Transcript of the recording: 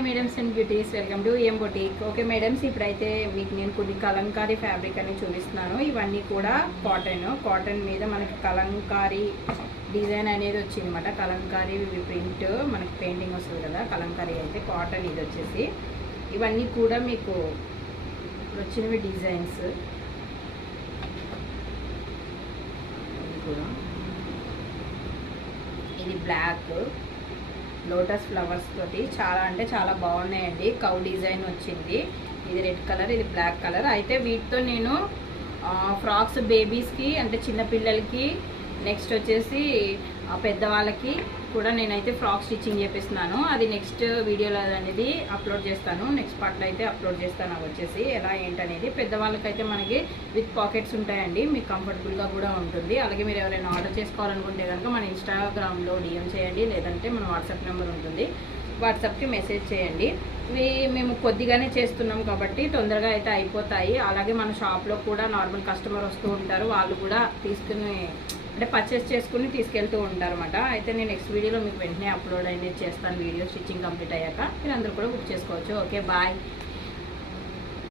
Hi madams and beauties, welcome to M boutique. Okay madams, ఇప్పుడైతే మీకు నేను కొన్ని కలంకారీ ఫ్యాబ్రిక్ అని చూపిస్తున్నాను. ఇవన్నీ కూడా కాటన్ మీద మనకి కలంకారీ డిజైన్ అనేది వచ్చింది అనమాట. కలంకారీ ప్రింట్ మనకి పెయింటింగ్ వస్తుంది కదా, కలంకారీ అయితే కాటన్. ఇది వచ్చేసి ఇవన్నీ కూడా మీకు వచ్చినవి డిజైన్స్. ఇది బ్లాక్ లోటస్ ఫ్లవర్స్ తోటి చాలా అంటే చాలా బాగున్నాయండి. కౌ డిజైన్ వచ్చింది. ఇది రెడ్ కలర్, ఇది బ్లాక్ కలర్. అయితే వీటితో నేను ఫ్రాక్స్ బేబీస్కి అంటే చిన్నపిల్లలకి, నెక్స్ట్ వచ్చేసి పెద్దవాళ్ళకి కూడా నేనైతే ఫ్రాక్ స్టిచ్చింగ్ చేపిస్తున్నాను. అది నెక్స్ట్ వీడియోలో అనేది అప్లోడ్ చేస్తాను. నెక్స్ట్ పార్ట్లో అయితే అప్లోడ్ చేస్తాను. అవి వచ్చేసి ఎలా ఏంటనేది. పెద్దవాళ్ళకైతే మనకి విత్ పాకెట్స్ ఉంటాయండి, మీకు కంఫర్టబుల్గా కూడా ఉంటుంది. అలాగే మీరు ఎవరైనా ఆర్డర్ చేసుకోవాలనుకుంటే కనుక మన ఇన్స్టాగ్రామ్లో డిఎం చేయండి, లేదంటే మన వాట్సాప్ నెంబర్ ఉంటుంది, వాట్సాప్కి మెసేజ్ చేయండి. ఇవి మేము కొద్దిగానే చేస్తున్నాం కాబట్టి తొందరగా అయితే అయిపోతాయి. అలాగే మన షాప్లో కూడా నార్మల్ కస్టమర్ వస్తూ ఉంటారు, వాళ్ళు కూడా తీసుకుని అంటే పర్చేస్ చేసుకుని తీసుకెళ్తూ ఉంటారు అన్నమాట. అయితే నేను నెక్స్ట్ వీడియోలో మీకు వెంటనే అప్లోడ్ అనేది చేస్తాను. వీడియో స్టిచ్చింగ్ కంప్లీట్ అయ్యాక మీరు అందరూ కూడా బుక్ చేసుకోవచ్చు. Okay bye.